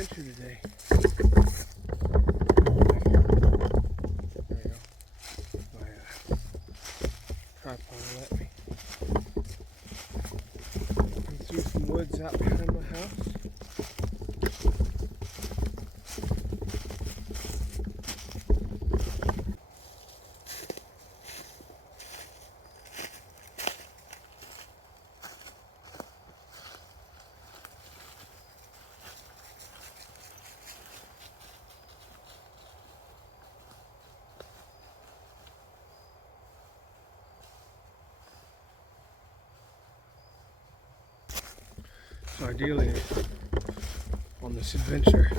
adventure today. There you go. My tripod will let me. I'm through some woods out behind my house. So ideally, on this adventure,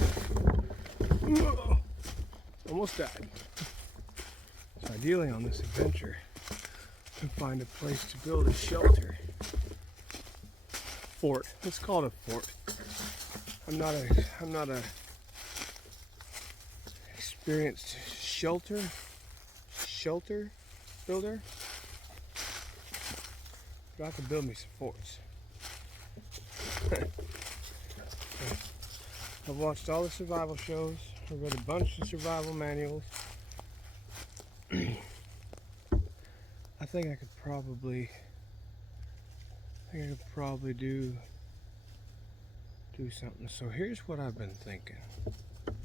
almost died. So ideally on this adventure, to find a place to build a shelter. Fort. Let's call it a fort. I'm not a experienced shelter builder, but I could build me some forts. I've watched all the survival shows. I've read a bunch of survival manuals. I think I could probably do something. So here's what I've been thinking.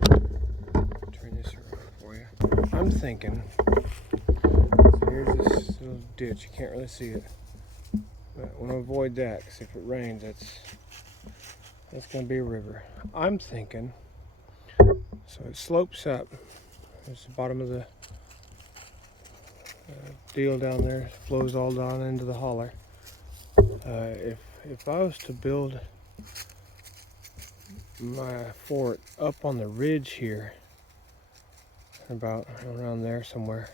Turn this around for you. I'm thinking, so here's this little ditch. You can't really see it. But I want to avoid that because if it rains, that's going to be a river. I'm thinking, so it slopes up. There's the bottom of the deal down there. It flows all down into the holler. If I was to build my fort up on the ridge here, about around there somewhere,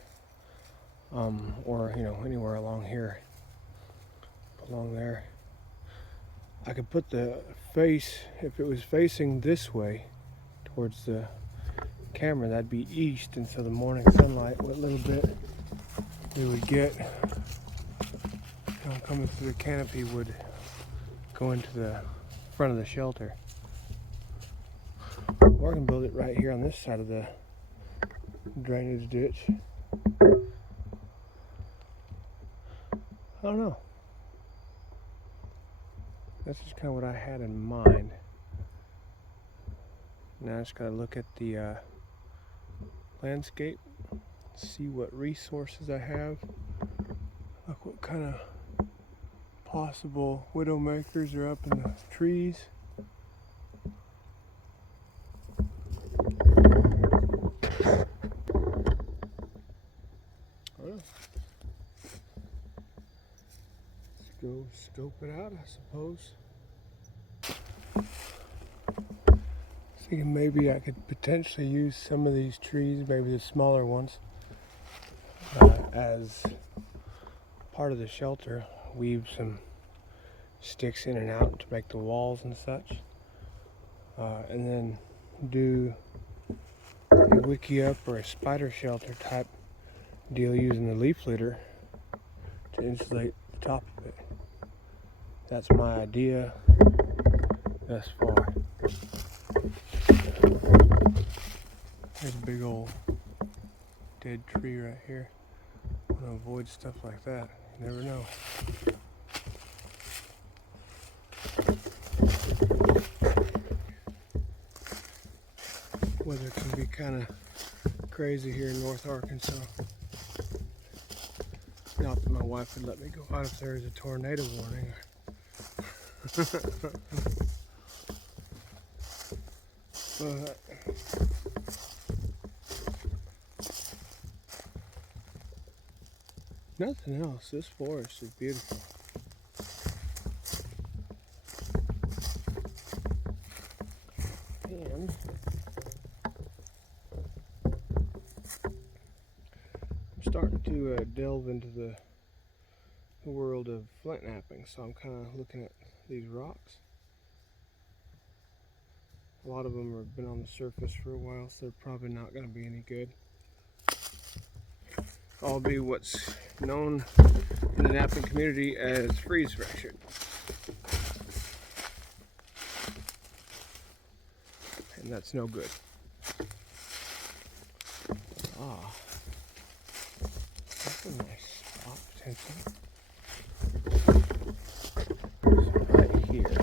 or anywhere along here, along there, I could put the face, if it was facing this way towards the camera, that'd be east, and so the morning sunlight, what little bit we would get coming through the canopy would go into the front of the shelter. Or I can build it right here on this side of the drainage ditch. I don't know. That's just kind of what I had in mind. Now I just gotta look at the landscape, see what resources I have, like what kind of possible widow makers are up in the trees. Let's go scope it out, I suppose. Thinking maybe I could potentially use some of these trees, maybe the smaller ones, as part of the shelter. Weave some sticks in and out to make the walls and such, and then do a wiki up or a spider shelter type deal using the leaf litter to insulate the top of it. That's my idea thus far. There's a big old dead tree right here. I want to avoid stuff like that. You never know. Weather can be kind of crazy here in North Arkansas. Not that my wife would let me go out if there is a tornado warning. But nothing else. This forest is beautiful. And I'm starting to delve into the world of flint knapping, so I'm kind of looking at these rocks. A lot of them have been on the surface for a while, so they're probably not going to be any good. I'll be what's known in the knapping community as freeze fractured. and that's no good. Ah, that's a nice spot potentially. Right here.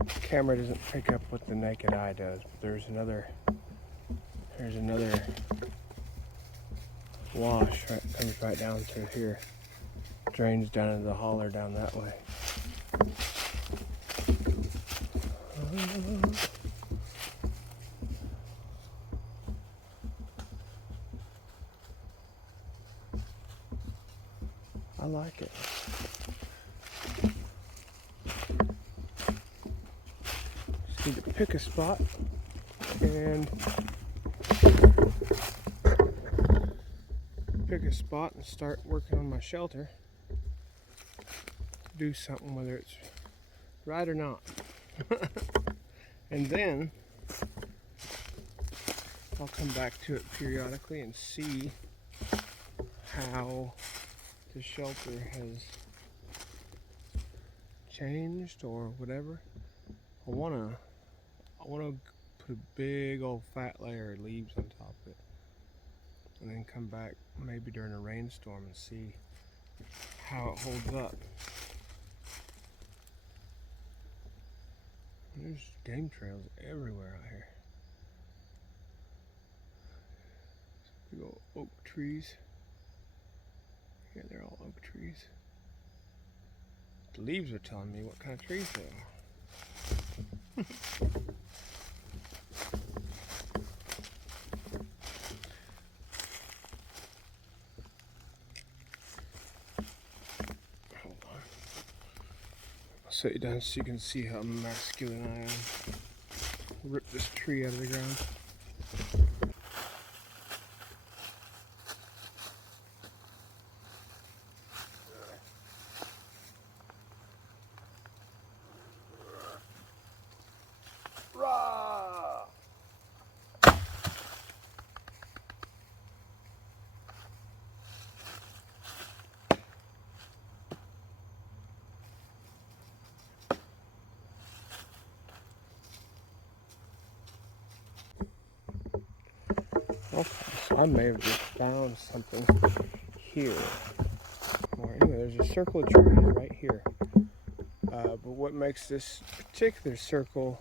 The camera doesn't pick up what the naked eye does, but there's another wash comes right down through here, drains down into the holler down that way. I like it. Just need to pick a spot and start working on my shelter. Do something, whether it's right or not. And then I'll come back to it periodically and see how the shelter has changed or whatever. I wanna put a big old fat layer of leaves on top of it, and then come back maybe during a rainstorm and see how it holds up. There's game trails everywhere out here. Big old oak trees. Yeah, they're all oak trees. The leaves are telling me what kind of trees they are. Hold on. I'll set you down so you can see how masculine I am. Rip this tree out of the ground. Rah! Okay, so I may have just found something here. Or anyway, there's a circle of trees right here. But what makes this particular circle,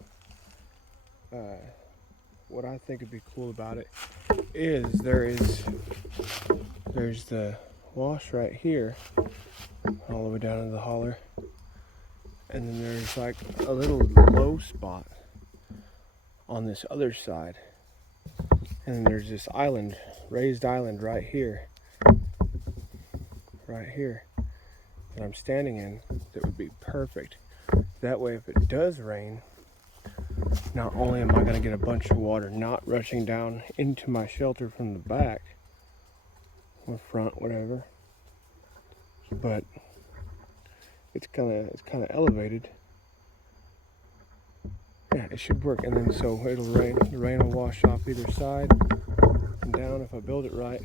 what I think would be cool about it, is there's the wash right here, all the way down to the holler, and then there's like a little low spot on this other side, and then there's this island, raised island right here, that I'm standing in, that would be perfect. That way, if it does rain, not only am I going to get a bunch of water not rushing down into my shelter from the back or front, whatever, but it's kind of elevated. Yeah, it should work. And then so it'll rain. The rain will wash off either side and down if I build it right.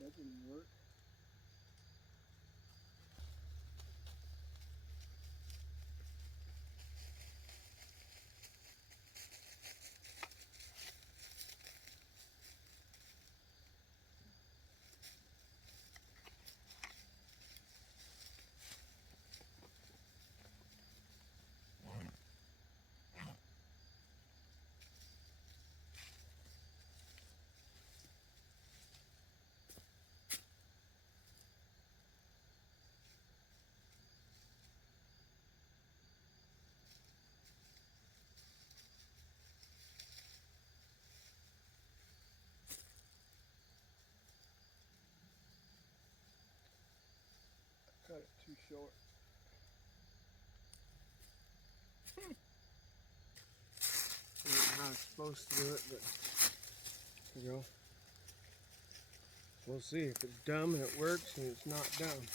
That didn't work. cut it too short. I don't know how it's supposed to do it, but there you go. We'll see if it's dumb and it works and it's not dumb.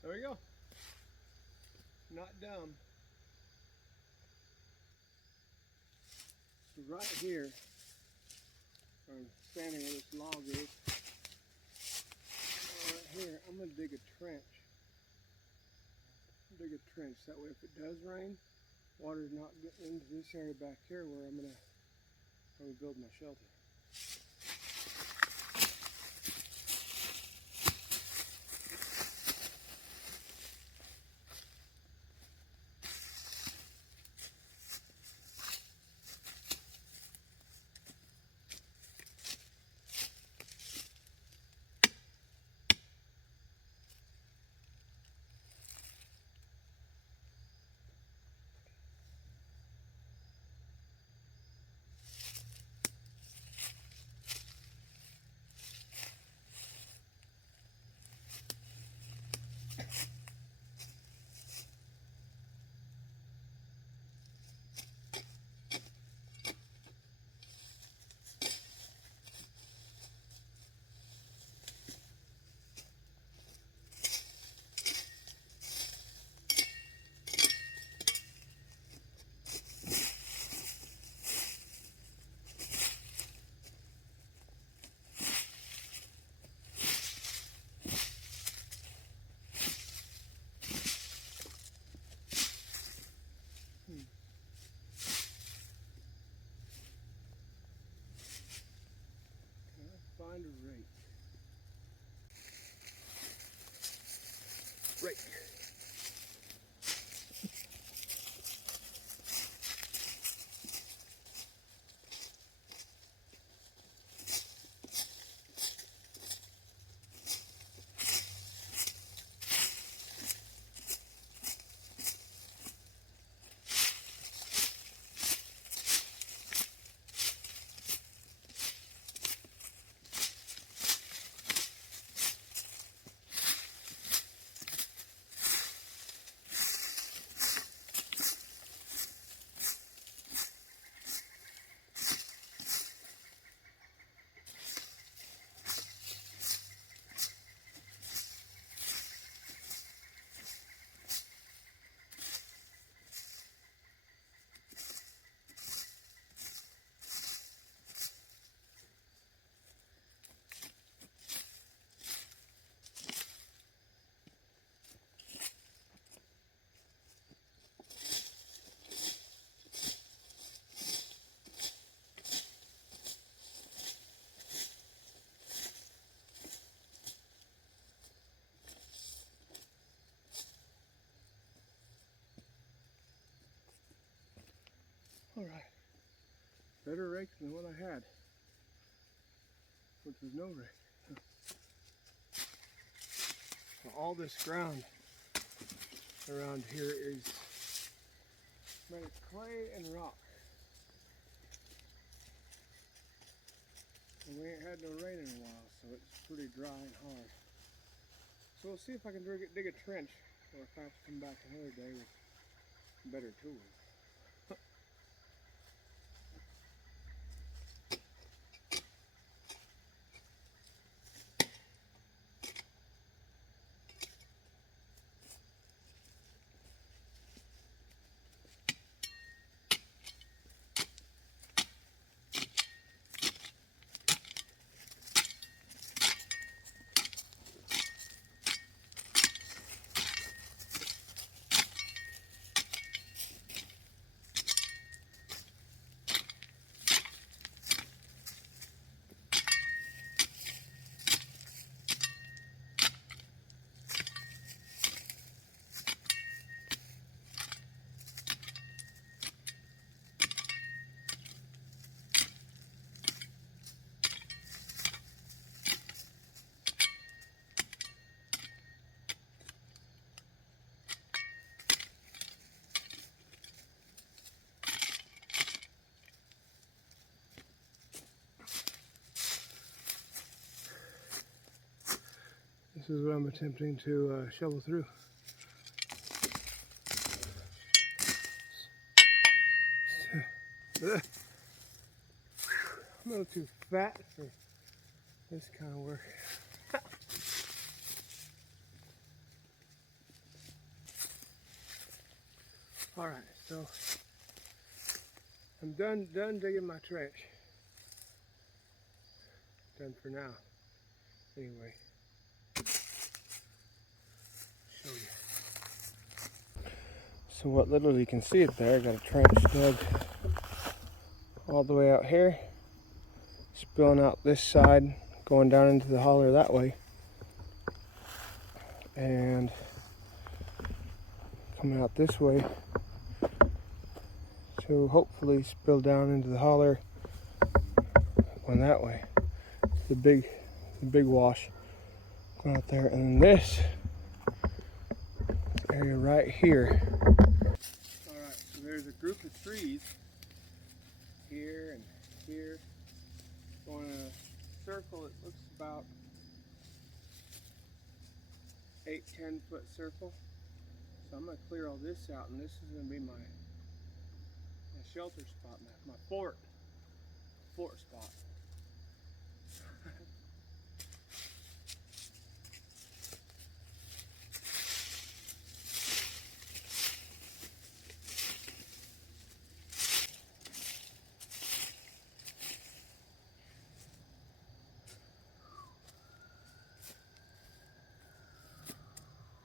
There we go. Not dumb. So right here, where I'm standing where this log is, right here, I'm going to dig a trench. Dig a trench. That way if it does rain, water's not getting into this area back here where I'm going to build my shelter. Find a rake. Rake. Alright, better rake than what I had, which was no rake. So all this ground around here is made of clay and rock. And we ain't had no rain in a while, so it's pretty dry and hard. So we'll see if I can dig a trench, or if I have to come back another day with better tools. This is what I'm attempting to shovel through. I'm a little too fat for this kind of work. All right, so I'm done digging my trench. Done for now. Anyway, show you. So what little you can see it there, I got a trench dug all the way out here, spilling out this side, going down into the holler that way, and coming out this way to hopefully spill down into the holler going that way. The big wash going out there, and then this area right here. All right, so there's a group of trees here and here going in a circle. It looks about 8-10 foot circle. So I'm gonna clear all this out, and this is gonna be my shelter spot, my fort spot.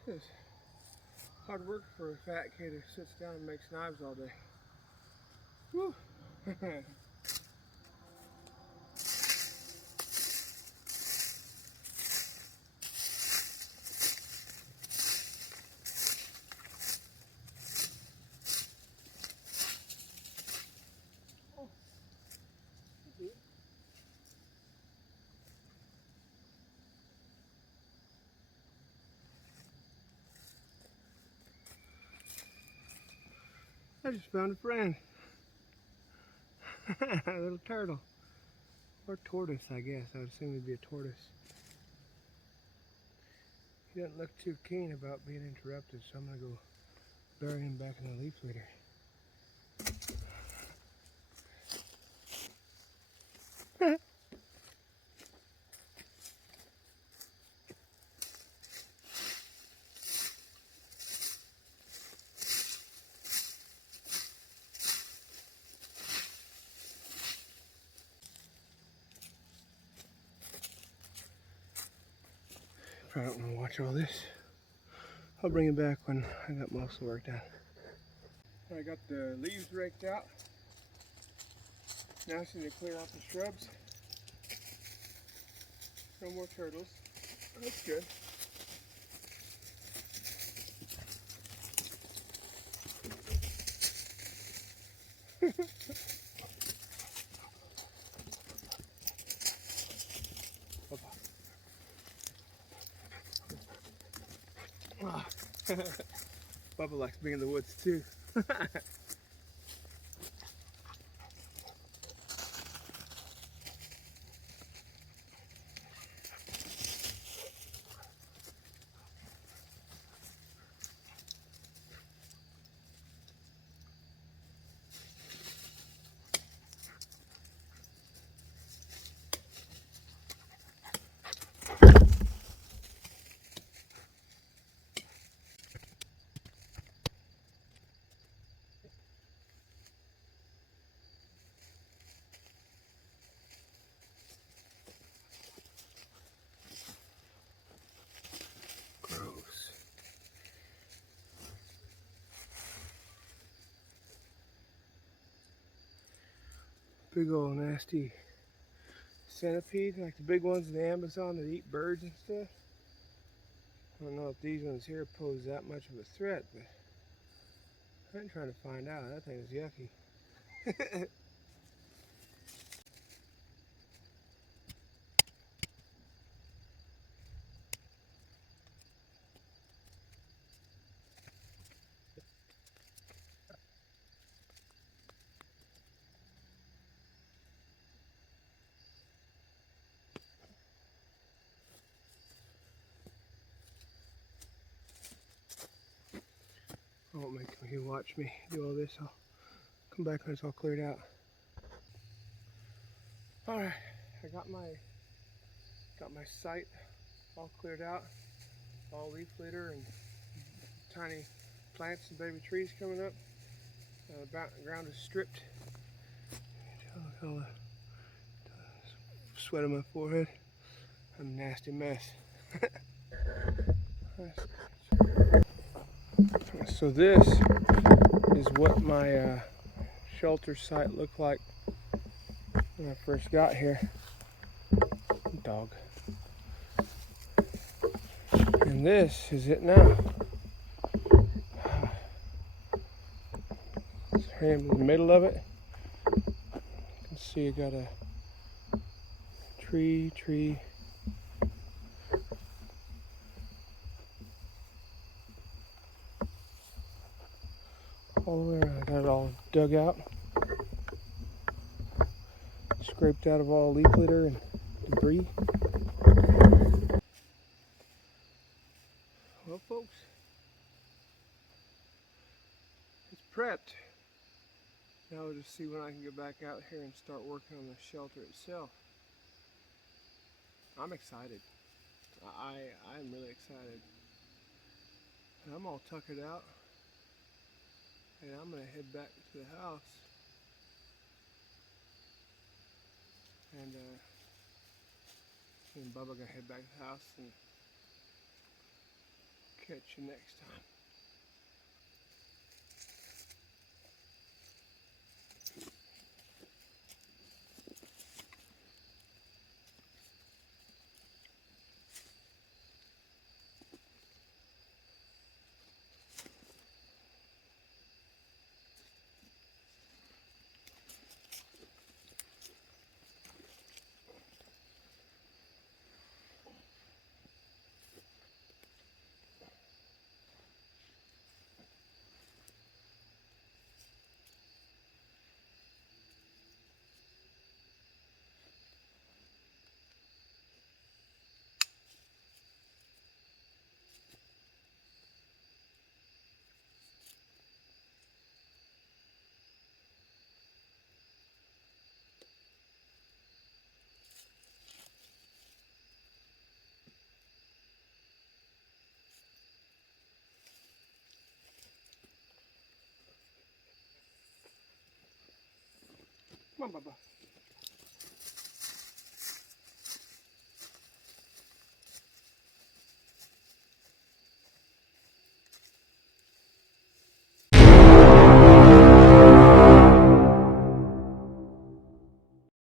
It's hard work for a fat kid who sits down and makes knives all day. Woo! I just found a friend. A little turtle. Or tortoise, I guess. I would assume it'd be a tortoise. He doesn't look too keen about being interrupted, so I'm going to go bury him back in the leaf litter. Probably don't want to watch all this. I'll bring it back when I got most of the work done. I got the leaves raked out. Now I just need to clear out the shrubs. No more turtles. That's good. Bubba likes being in the woods too. Gross. Big old nasty centipede, like the big ones in the Amazon that eat birds and stuff. I don't know if these ones here pose that much of a threat, but I'm trying to find out. That thing is yucky. won't make you watch me do all this. I'll come back when it's all cleared out. All right, I got my site all cleared out, all leaf litter and tiny plants and baby trees coming up. The ground is stripped. Look at all the sweat on my forehead. I'm a nasty mess. So this is what my shelter site looked like when I first got here. Dog. And this is it now. Right in the middle of it. You can see I got a tree. All there. I got it all dug out. Scraped out of all leaf litter and debris. Well, folks, it's prepped. Now we'll just see when I can get back out here and start working on the shelter itself. I'm excited. I'm really excited. And I'm all tuckered out. And I'm gonna head back to the house. And me and Bubba gonna head back to the house and catch you next time. Come on, Bubba.